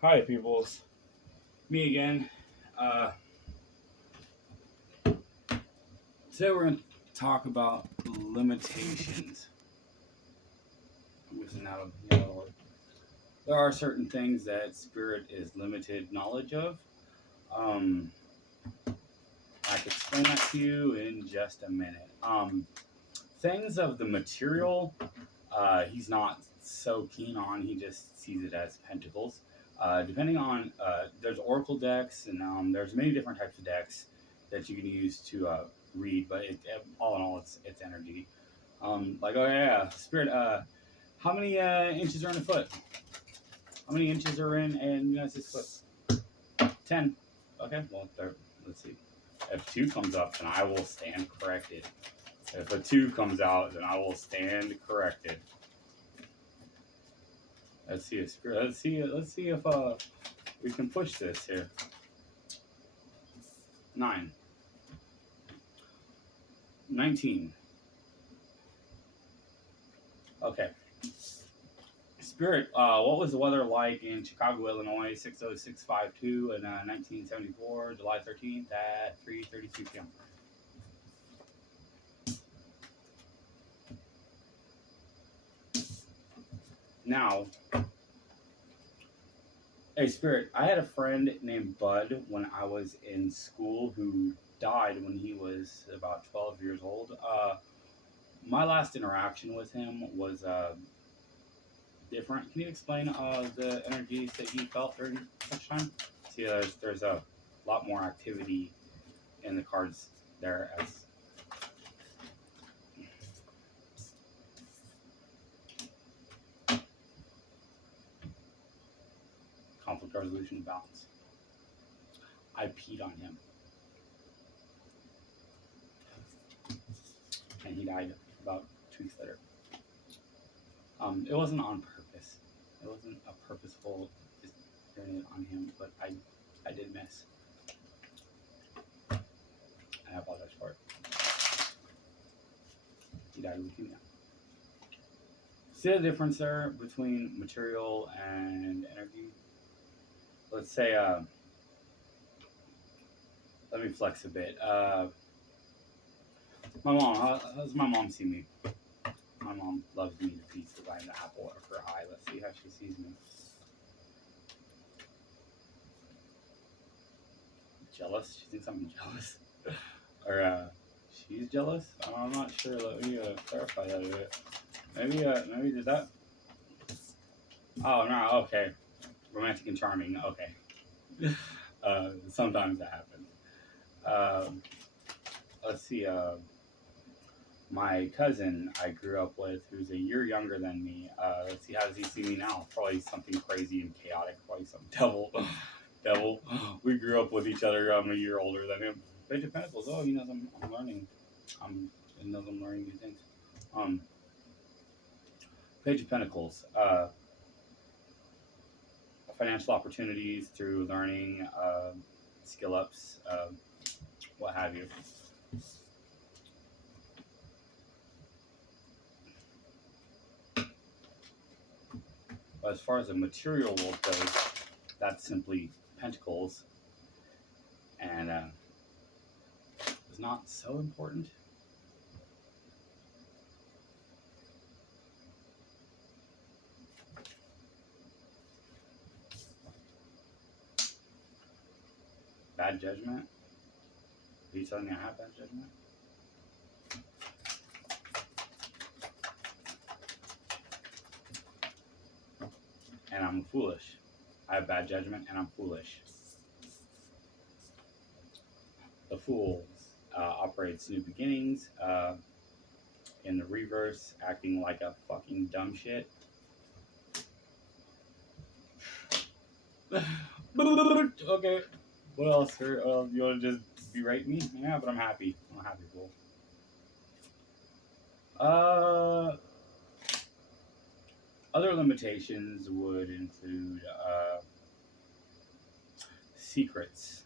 Hi, peoples. Me again. Uh, Today we're going to talk about limitations. I'm using that word. There are certain things that spirit is limited knowledge of. Um, I can explain that to you in just a minute. Things of the material, he's not so keen on. He just sees it as pentacles. Depending on, there's oracle decks, and there's many different types of decks that you can use to read. But all in all, it's energy. Like, oh yeah, spirit. How many inches are in a foot? How many inches are in United States foot? 10. Okay, well, there. Let's see. If 2 comes up, then I will stand corrected. If a 2 comes out, then I will stand corrected. Let's see a spirit. Let's see if we can push this here. 9. 19. Okay. Spirit, what was the weather like in Chicago, Illinois, 60652 in 1974, July 13th at 3:32 p.m.? Now, hey, Spirit, I had a friend named Bud when I was in school who died when he was about 12 years old. My last interaction with him was different. Can you explain the energies that you felt during such time? See, there's a lot more activity in the cards there as conflict resolution balance. I peed on him, and he died about 2 weeks later. It wasn't on purpose. It wasn't a purposeful just doing it on him, but I did miss. And I apologize for it. He died of leukemia. See the difference there between material and energy? Let's say, let me flex a bit. My mom, how does my mom see me? My mom loves me to pieces. I'm the apple of her eye. Let's see how she sees me. Jealous? She thinks I'm jealous. Or, she's jealous? I'm not sure. Let me clarify that a bit. Maybe did that? Oh, no, okay. Romantic and charming. Okay. Sometimes that happens. Um, let's see. My cousin I grew up with, who's a year younger than me. Let's see, how does he see me now? Probably something crazy and chaotic. Probably some devil. Devil. We grew up with each other. I'm a year older than him. Page of Pentacles. Oh, he knows I'm learning. He knows I'm learning new things. Um, Page of Pentacles. Financial opportunities through learning, skill ups, what have you. But as far as the material world goes, that's simply pentacles, and it's not so important. Bad judgment. Are you telling me I have bad judgment? And I'm foolish. I have bad judgment, and I'm foolish. The Fool operates new beginnings. In the reverse, acting like a fucking dumb shit. Okay. What else, sir? You want to just berate me? Yeah, but I'm happy. I'm a happy fool. Other limitations would include secrets.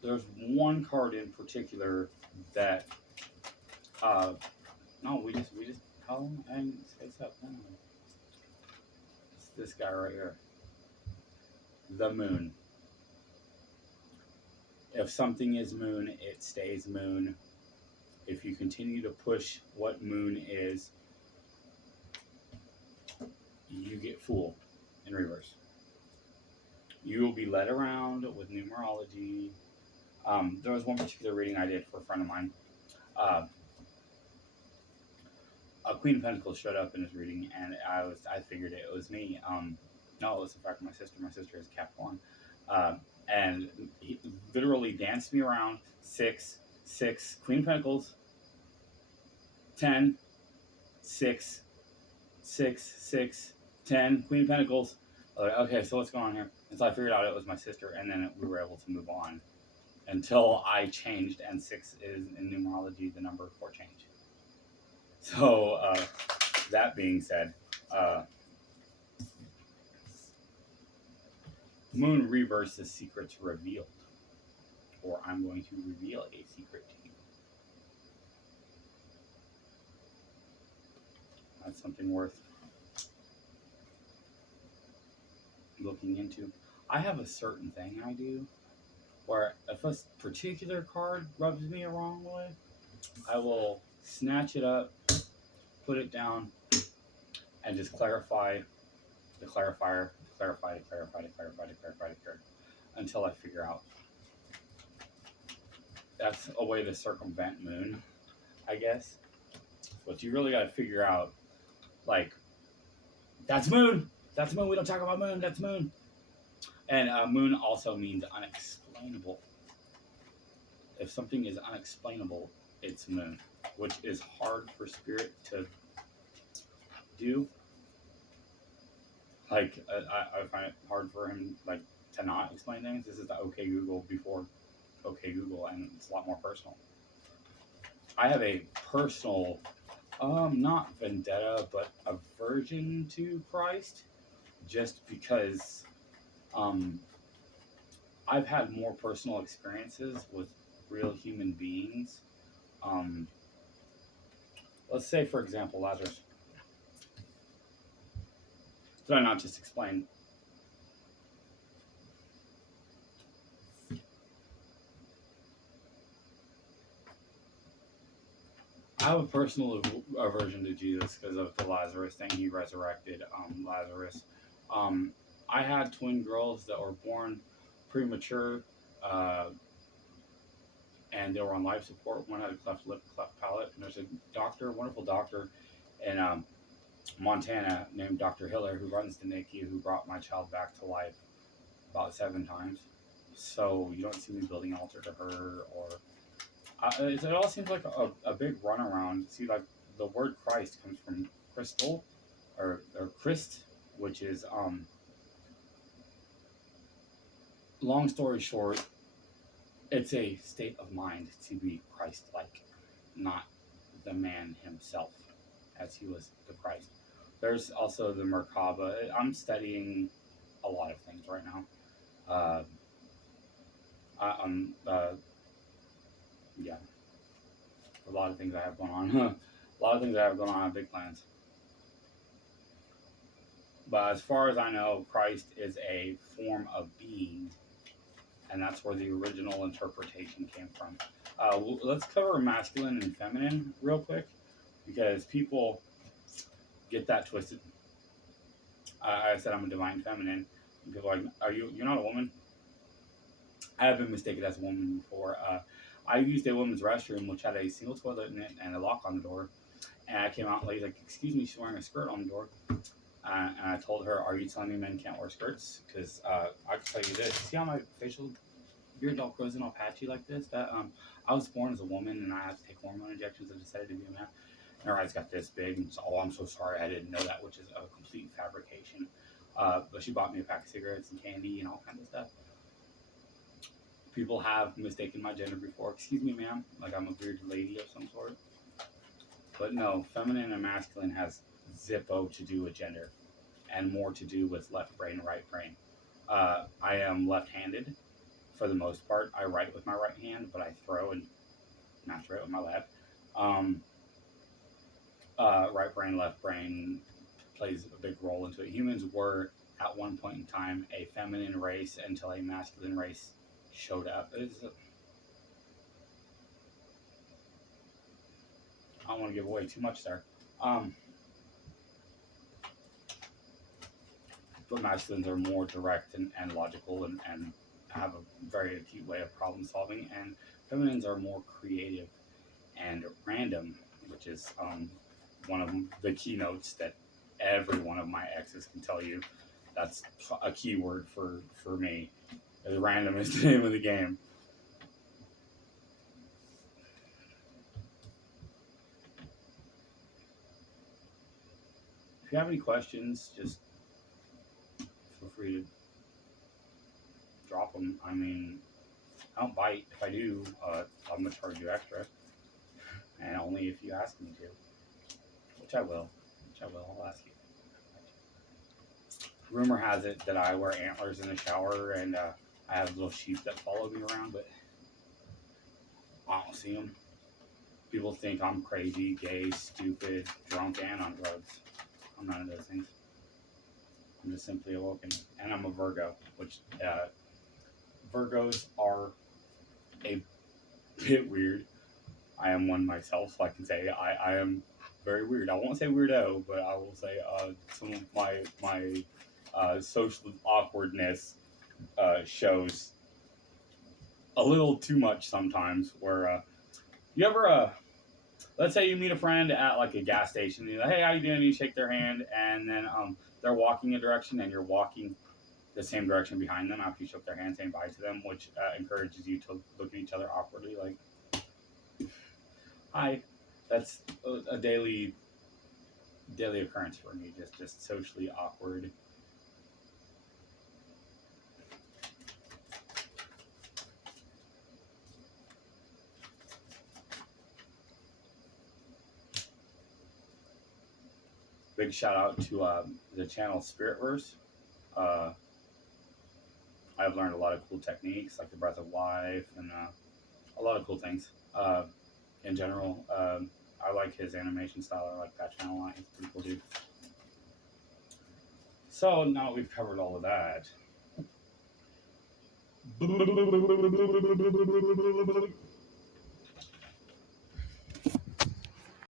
There's one card in particular that no, we just how long and space up. No. this guy right here. The moon. If something is moon, it stays moon. If you continue to push what moon is, you get fool in reverse. You will be led around with numerology. There was one particular reading I did for a friend of mine. A Queen of Pentacles showed up in his reading, and I figured it was me. No, it was in fact my sister. My sister is Capricorn, and he literally danced me around. 6, 6, Queen of Pentacles, 10, 6, 6, 6, 10, Queen of Pentacles. I was like, okay, so what's going on here? And so I figured out it was my sister, and then we were able to move on until I changed, and 6 is in numerology the number for change. So that being said, Moon reverse is secrets revealed, or I'm going to reveal a secret to you. That's something worth looking into. I have a certain thing I do where if a particular card rubs me a wrong way, I will snatch it up, put it down, and just clarify the clarifier, clarify until I figure out. That's a way to circumvent moon, I guess. But you really got to figure out, like, that's moon. That's moon. We don't talk about moon. That's moon. And moon also means unexplainable. If something is unexplainable, it's moon, which is hard for spirit to do. Like, I find it hard for him, like, to not explain things. This is the OK Google before OK Google, and it's a lot more personal. I have a personal, not vendetta, but aversion to Christ, just because I've had more personal experiences with real human beings. Let's say, for example, Lazarus. Did I not just explain? I have a personal aversion to Jesus because of the Lazarus thing. He resurrected Lazarus. I had twin girls that were born premature, and they were on life support. One had a cleft lip, cleft palate, and there's a doctor, wonderful doctor, in Montana named Dr. Hiller, who runs the NICU, who brought my child back to life about 7 times. So you don't see me building an altar to her, or it all seems like a big runaround. See, like, the word Christ comes from crystal, or Christ, which is long story short, it's a state of mind to be Christ-like, not the man himself, as he was the Christ. There's also the Merkaba. I'm studying a lot of things right now. Yeah, a lot of things I have going on. A lot of things I have going on. I have big plans. But as far as I know, Christ is a form of being, and that's where the original interpretation came from. Let's cover masculine and feminine real quick, because people get that twisted. I said I'm a divine feminine. And people are like, you're not a woman? I have been mistaken as a woman before. I used a woman's restroom, which had a single toilet in it and a lock on the door. And I came out and like, excuse me, she's wearing a skirt on the door. And I told her, are you telling me men can't wear skirts? Because I can tell you this. See how my facial beard all grows and all patchy like this? That I was born as a woman, and I had to take hormone injections. I decided to be a man. And her eyes got this big. And so, I'm so sorry. I didn't know that, which is a complete fabrication. But she bought me a pack of cigarettes and candy and all kinds of stuff. People have mistaken my gender before. Excuse me, ma'am. Like I'm a weird lady of some sort. But no, feminine and masculine has zippo to do with gender, and more to do with left brain, right brain. I am left-handed for the most part. I write with my right hand, but I throw and masturbate with my left. Right brain, left brain, plays a big role into it. Humans were at one point in time a feminine race until a masculine race showed up. I don't want to give away too much there. But masculines are more direct and logical and have a very acute way of problem solving, and feminines are more creative and random, which is one of the keynotes that every one of my exes can tell you. That's a key word for me. Random is the name of the game. If you have any questions, just feel free to drop them. I mean, I don't bite. If I do, I'm gonna charge you extra, and only if you ask me to, which I will. I'll ask you. Rumor has it that I wear antlers in the shower, and I have little sheep that follow me around, but I don't see them. People think I'm crazy, gay, stupid, drunk, and on drugs. I'm none of those things. I'm just simply awoken, and I'm a Virgo, which Virgos are a bit weird. I am one myself, so I can say I am very weird. I won't say weirdo, but I will say some of my social awkwardness shows a little too much sometimes. Where you ever let's say you meet a friend at like a gas station, you're like, hey, how you doing? You shake their hand, and then they're walking a direction, and you're walking the same direction behind them after you shook their hand, saying bye to them, which encourages you to look at each other awkwardly, like, hi. That's a daily occurrence for me, just socially awkward. Big shout out to the channel Spiritverse. Uh, I've learned a lot of cool techniques, like the Breath of Life, and a lot of cool things. In general, I like his animation style. I like that channel a lot. He's a pretty cool dude. So now we've covered all of that.